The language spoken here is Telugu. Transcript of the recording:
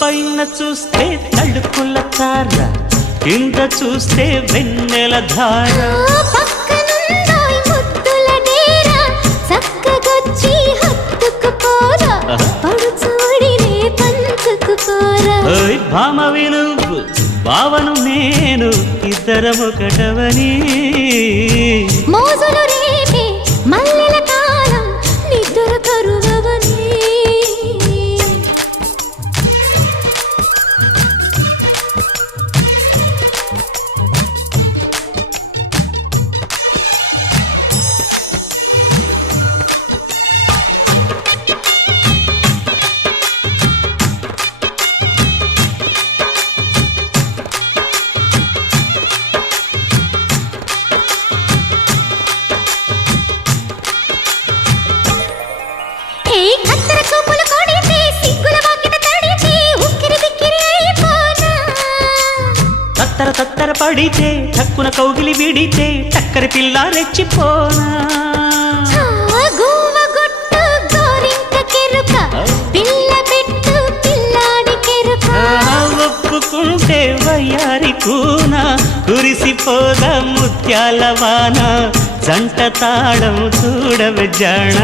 పైన చూస్తే తడుకుల తార, కింద చూస్తే వెన్నెల ధార. పక్కనుందోయ్ ముద్దుల డేరా, చక్కగొచ్చి హత్తుకుపోరా, పడుచూడినే పంచుకుపోరా. ఓయ్ భామ వినువు, భావను నేను, ఇద్దరమొకటవని. మోజులు రేపే మల్లెల కాలం, నిద్ర కరువవని. తత్తర తత్తర పడితే టక్కున కౌగిలి విడితే టక్కరి పిల్ల రెచ్చిపోనా. ఒప్పుకుంటే వయ్యారి కూన, కురిసిపోదా ముత్యాల వాన, జంట తాళం చూడవే జాణ.